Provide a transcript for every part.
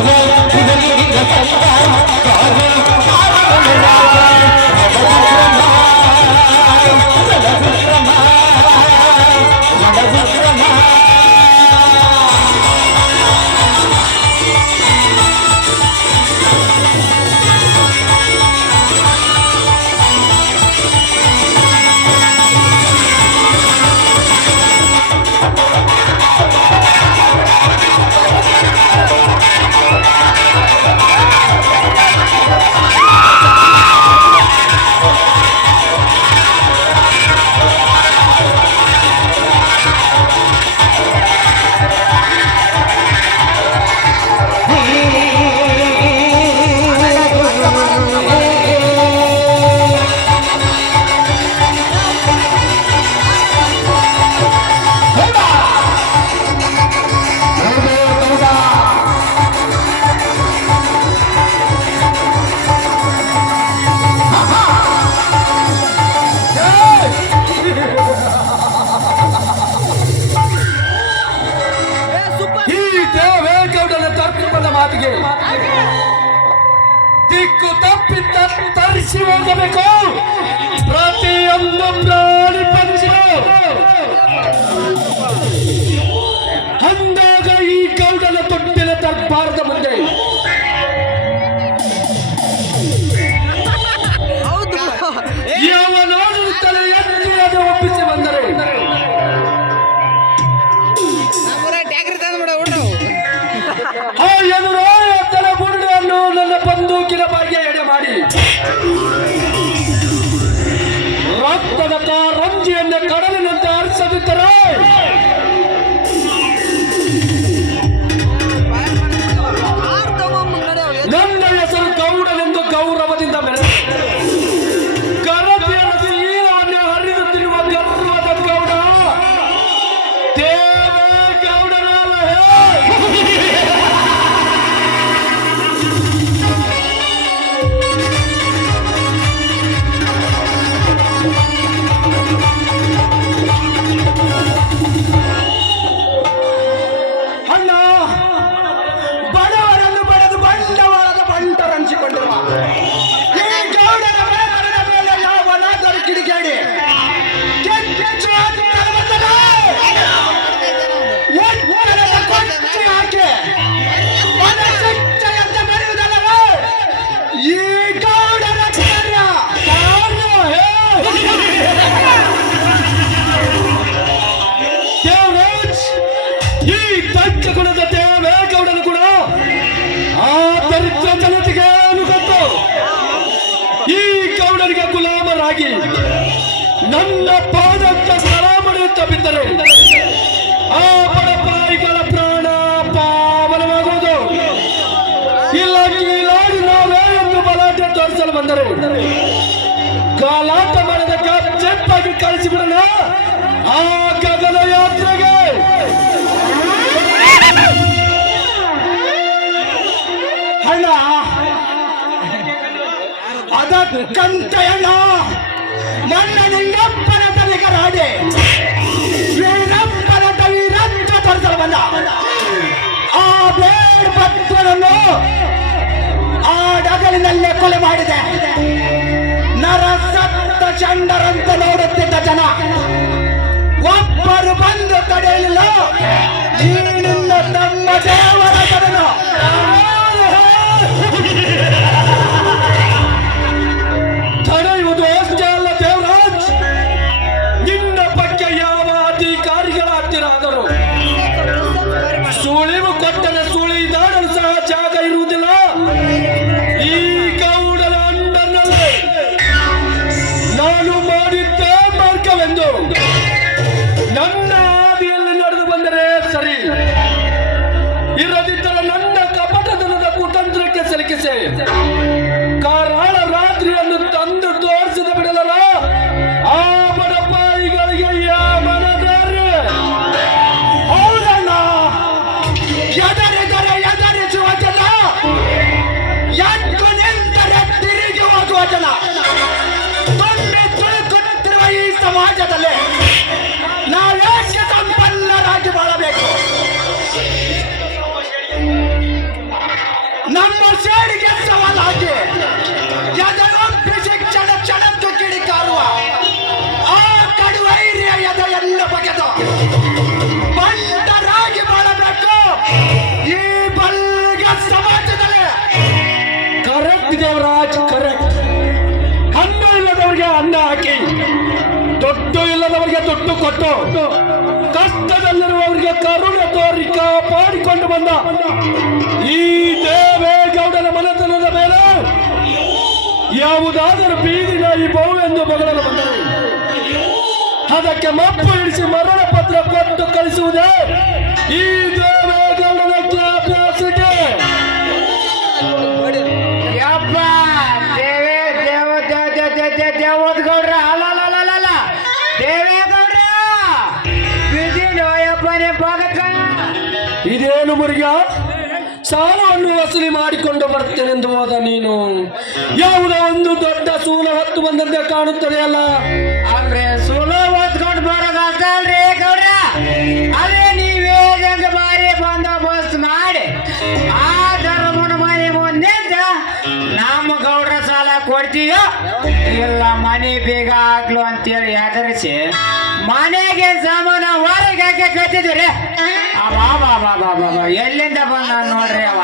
I'm gonna get you, I'm gonna get you, ಮಾತಿಗೆ ದಿಕ್ಕು ತಪ್ಪಿ ತರಿಸಿ ಹೋಗಬೇಕು. ಪ್ರತಿಯೊಂದು ಪ್ರಾಣಿ ಪಕ್ಷಿಗಳು ಅಂದಾಗ ಈ ಗೌಡನ ತೊಟ್ಟಿನ ದರ್ಬಾರದ ಮುಂದೆ. ರಕ್ತದ ಕಾರಂಜಿಯನ್ನು ಕಡಲಿನಂತೆ ಹರಿಸದಿದ್ದರೆ ಗೌಡನಿಗೆ ಗುಲಾಮರಾಗಿ ನನ್ನ ಪಾದಕ್ಕೆ ಸಲಾಮಣಿಯುತ್ತ ಬಿದ್ದರೆ ಆ ಬಡಪಾಯಿಗಳ ಪ್ರಾಣ ಪಾವನವಾಗುವುದು. ಇಲ್ಲ ಕೀಲಾಡಿ ನಾವೇ ಎಂದು ಬಲಾಟೆ ತೋರಿಸಲು ಬಂದರು ಕಾಲಾಟ ಮಾಡಿದ ಚೆಪ್ಪಾಗಿ ಕಳಿಸಿಬಿಡೋಣ. ಆ ಗಗನ ಯಾತ್ರೆಗೆ ಅದಕ್ಕಂತೆಯಣ್ಣ ನನ್ನ ನಿಂಗಪ್ಪನ ತಲೆಗರಾಡೆ ವೀರಪ್ಪನ ತವೀರಂತ ತರಿಸಲು ಬಂದ ಆ ಬೇಡ ಭಕ್ತರನ್ನು ಆ ಡಗಲಿನಲ್ಲೇ ಕೊಲೆ ಮಾಡಿದೆ. ನರಸತ್ತ ಚಂಡರಂತ ನೋಡುತ್ತಿದ್ದ ಜನ. ಒಬ್ಬರು ಬಂದು ತಡೆಯಲಿಲ್ಲ. ನಿನ್ನ ತಮ್ಮ ದೇವರ ಕರನು ಕಾರಣ ರಾತ್ರಿಯನ್ನು ದುಡ್ಡು ಕೊಟ್ಟು ಕಷ್ಟದಲ್ಲಿರುವವರಿಗೆ ಕರುಣೆ ತೋರಿ ಕಾಪಾಡಿಕೊಂಡು ಬಂದ ಈ ದೇವೇಗೌಡನ ಮನೆತನದ ಮೇಲೆ ಯಾವುದಾದರೂ ಬೀದಿನ ಈ ಬಹು ಎಂದು ಬಗಳಲು ಬಂದರೆ ಅದಕ್ಕೆ ಮಪ್ಪು ಇಳಿಸಿ ಮರಣ ಪತ್ರ ಕೊಟ್ಟು ಕಳಿಸುವುದೇ ಈ ದೇವೇಗೌಡನ ಕ್ಯಾಪಾಸಿಟಿ ಮುರುಗ ಸಾಲವನ್ನು ವಸೂಲಿ ಮಾಡಿಕೊಂಡು ಬರ್ತೇನೆಂದು ಹೋದ ನೀನು. ಯಾವುದೋ ಒಂದು ದೊಡ್ಡ ಸೂಲ ಹೊತ್ತು ಬಂದಂತೆ ಕಾಣುತ್ತದೆ ಅಲ್ಲ. ಆದ್ರೆ ಸುಲೋ ಕೊಡ್ತೀಯೋ? ಇಲ್ಲ, ಮನೆ ಬೇಗ ಆಗ್ಲು ಅಂತೇಳಿ ಹೆದರಿಸಿ ಮನೆಗೆ ಸಾಮಾನ ಹೊರಗೆ ಹಾಕಿ ಎಲ್ಲಿಂದ ಬಂದ ನೋಡ್ರಿ ಅವ?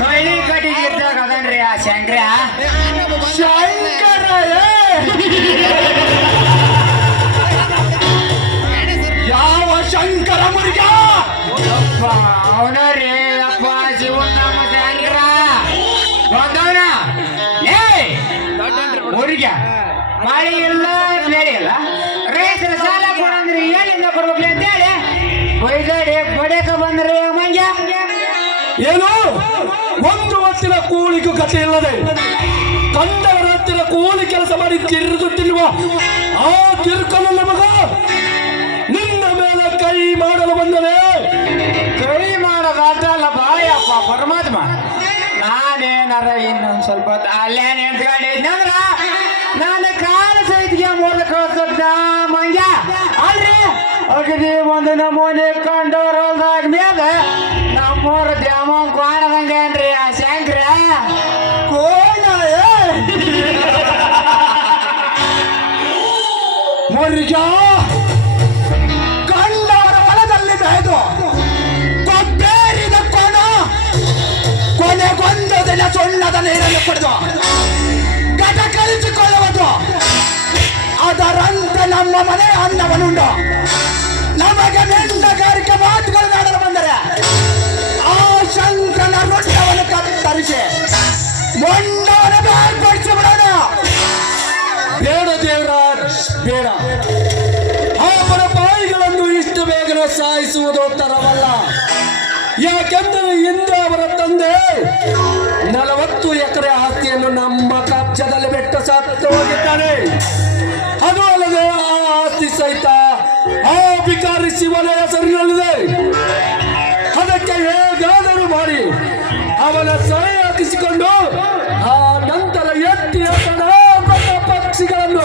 ಕಳಿ ಕಟ್ಟಿಗಿದ್ದಾಗ ಅದನ್ರಿ ಆ ಶಂಕ್ರ! ಯಾವ ಶಂಕರ ಮುರುಗ? ಅವನ ಊರಿಗೆ ಮಳೆ ಇಲ್ಲ ಇಲ್ಲ ರೈತರ ಸಾಲ ಕೊಡಂದ್ರೆ ಎಲ್ಲಿಂದ ಕೊಡ್ಬೇಕ್ರಿ ಅಂತ ಹೇಳಿ. ಬೈದಾಡಿ ಬಡಕ ಬಂದ್ರೆ ಮಂಜ ಏನು? ಒಂದು ವರ್ಷದ ಕೂಲಿಗೂ ಕಥೆ ಇಲ್ಲದೆ ಕಂದವರ ಹತ್ತಿರ ಕೂಲಿ ಕೆಲಸ ಮಾಡಿ ತಿರುದು ತಿನ್ನುವ ಆ ತಿರುಕಲು ನಮಗ ನಿನ್ನ ಮೇಲೆ ಕೈ ಮಾಡಲು ಬಂದರೆ ಕೈ ಮಾಡೋದು ಅಲ್ಲ ಬಾಯಪ್ಪ ಪರಮಾತ್ಮ. ನಾನೇನಾರ ಇನ್ನೊಂದು ಸ್ವಲ್ಪ ಹೊತ್ತು ಅಲ್ಲೇ ಅಗದಿ ಒಂದು ನಮೂನೆ ಕಂಡವ್ರಲ್ದಾಗ ಮೇಲೆ ನಮ್ಮೂರ ದ್ಯಾಮ ಕಾಣದಂಗೇನ್ರಿ ಆ ಶಂಕ್ರ? ಮುರುಗ ಕಂಡವರ ಹೊಲದಲ್ಲಿ ಬೆಳೆದು ಕೊಬ್ಬೇರಿದ ಕೊಣ. ಕೊನೆಗೊಂದು ದಿನ ಸುಣ್ಣದ ನೀರನ್ನು ಕುಡಿದು ಘಟ ಕಲಿಸಿಕೊಳ್ಳುವುದು ನಮ್ಮ ಮನೆ ಅನ್ನವನುಂಡು ನಮಗೆ ಮಾತುಗಳು ನಾಡಲು ಬಂದರೆ, ಆ ಶಂಕರನ ರೊಟ್ಟವನ್ನು ಕತ್ತರಿಸಿ, ಮೊಂಡವನ ಬೇರ್ಪಡಿಸಿ ಬಿಡೋಣ ಬೇಡ ದೇವರ ಬೇಡ. ಅವರ ಬಾಯಿಗಳನ್ನು ಇಷ್ಟು ಬೇಗನೆ ಸಾಯಿಸುವುದು ತರವಲ್ಲ ಯಾಕೆಂದರೆ ಇಂದ್ರ ಅವರ ತಂದೆ ನಲವತ್ತು ಎಕರೆ ಆಸ್ತಿಯನ್ನು ನಮ್ಮ ಕಬ್ಜದಲ್ಲಿ ಬೆಟ್ಟ ಸತ್ತು ಅದು ಅಲ್ಲದೆ ಆ ಆಸ್ತಿ ಸಹಿತ ಆ ಬಿಕಾರಿ ಶಿವನ ಹೆಸರಿನಲ್ಲಿದೆ. ಅದಕ್ಕೆ ಹೇಗಾದರೂ ಮಾಡಿ ಅವನ ಸಹಿ ಹಾಕಿಸಿಕೊಂಡು ಆ ನಂತರ ಎತ್ತಿ ಪಕ್ಷಿಗಳನ್ನು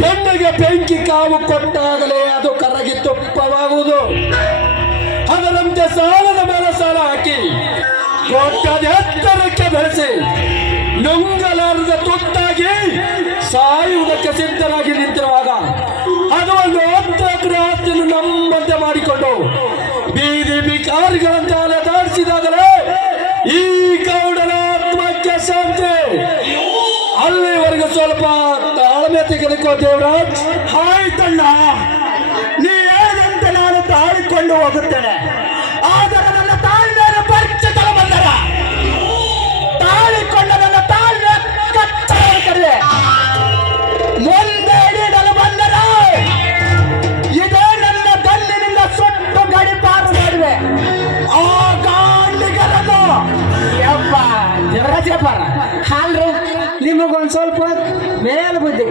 ಬೆನ್ನಿಗೆ ಬೆಂಕಿ ಕಾವು ಕೊಟ್ಟಾಗಲೇ ಅದು ಕರಗಿ ತುಪ್ಪವಾಗುವುದು. ಅದರಂತೆ ಸಾಲದ ಮೇಲೆ ಸಾಲ ಹಾಕಿ ಎತ್ತರಕ್ಕೆ ಬೆಳೆಸಿ ನುಂಗಲಾರದ ತುತ್ತಾಗಿ ಸಾಯುವುದಕ್ಕೆ ಸಿದ್ಧರಾಗಿ ನಿಂತಿರುವಾಗ ಅದು ಒಂದು ಆಸ್ತಿಯನ್ನು ನಮ್ಮಂತೆ ಮಾಡಿಕೊಂಡು ಬೀದಿ ಬಿಕಾರಿಗಳಂತೆ ಅಲೆದಾಡಿಸಿದಾಗಲೇ ಈ ಗೌಡನ ಆತ್ಮಕ್ಕೆ ಶಾಂತಿ. ಅಲ್ಲಿವರೆಗೂ ಸ್ವಲ್ಪ ತಾಳ್ಮೆ ತೆಗೆದುಕೋ ದೇವರಾಜ್. ಆಯ್ತಣ್ಣ ನೀ ಏನಂತ ನಾನು ತಾಳಿಕೊಂಡು ಹೋಗುತ್ತೇನೆ? ಆದರೆ ನನ್ನ ತಾಳ್ಮೆಯನ್ನು ಪರಿಚಿತರು ಬಂದರ. ತಾಳಿಕೊಂಡ ನನ್ನ ತಾಳ್ಮೆ ಕತ್ತರಿದೆ ಮುಂದೆ ಹಿಡಿಯಲು ಬಂದರ ಇದೇ ನನ್ನ ಗಲ್ಲಿನಿಂದ ಸುಟ್ಟು ಗಡಿಪಾರು ಮಾಡುವೆ. ಆ ಗಾಂಡಿಗರನ್ನು. ಯಪ್ಪ ದೇವರಾಜಪ್ಪ ಅಲ್ರಿ ನಿಮಗೊಂದ್ ಸ್ವಲ್ಪ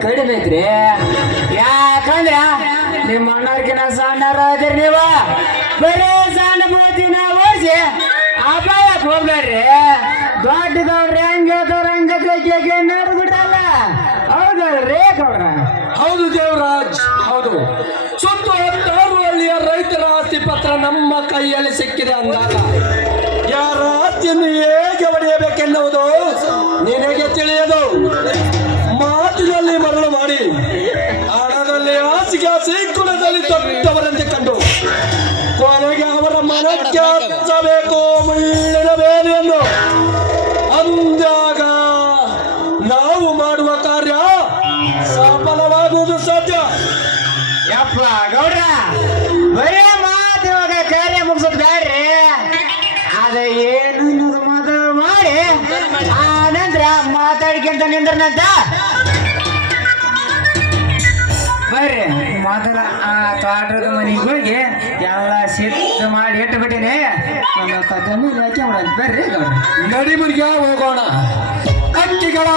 ಯಾಕ ಯಾಕಂದ್ರ ನಿಮ್ಮ ಅಣ್ಣರ್ಕಿನ ಸಣ್ಣರ ನೀವ. ಬರೀ ಸಣ್ಣ ಮಾತಿನ ಓಡಿಸಿ ಅಪಾಯಕ್ ಹೋಗ್ಬೇಡ್ರಿ. ದೊಡ್ಡದವ್ರ ಹೆಂಗ ಹಂಗ ನಡೆದು ಬಿಡಲ್ಲ. ಹೌದಲ್ರಿ ಗೌಡ್ರ ಹೌದು ದೇವರಾಜ್, ಹೌದು. ಸುತ್ತು ಹತ್ತಾರು ಹಳ್ಳಿಯ ರೈತರ ಆಸ್ತಿ ಪತ್ರ ನಮ್ಮ ಕೈಯಲ್ಲಿ ಸಿಕ್ಕಿದೆ ಅಂದಾಗ. ಯಾರ ಆಸ್ತಿಯನ್ನು ಹೇಗೆ ಹೊಡೆಯಬೇಕೆನ್ನುವುದು ನಿನಗೆ ತಿಳಿಯದು. ದೊಡ್ಡವರಂತೆ ಕಂಡು. ಕೊನೆಗೆ ಅವರ ಮನಕ್ಕೆ ಹಚ್ಚಬೇಕು ಮುಳ್ಳಿನ ಬೇಲಿಯನ್ನು ಅಂದಾಗ ನಾವು ಮಾಡುವ ಕಾರ್ಯ ಸಫಲವಾಗುವುದು ಸಾಧ್ಯ. ಯಪ್ಪ ಗೌಡ್ರ ಬರೀ ಮಾತು ಕಾರ್ಯ ಮುಗಿಸೋದು ಬ್ಯಾಡ್ರಿ. ಅದ ಏನು ಅನ್ನೋದು ಮೊದಲು ಮಾಡಿ. ಆ ನಂತರ ಮಾತಾಡ್ಕೊಂತ ನಿಂದ್ರನಂತ. ಮೊದಲ ಆ ತೋಟದ ಮನೆಗೆ ಹೋಗಿ ಎಲ್ಲ ಸಿದ್ಧ ಮಾಡಿ ಇಟ್ಟು ಬಿಟ್ಟಿನಿ ನನ್ನ ತಮ್ಮ ಬರ್ರಿ ಗೌಡ್ರ. ನಡಿಮುರಿಗೆ ಹೋಗೋಣ. ಅಕ್ಕಿಗಳ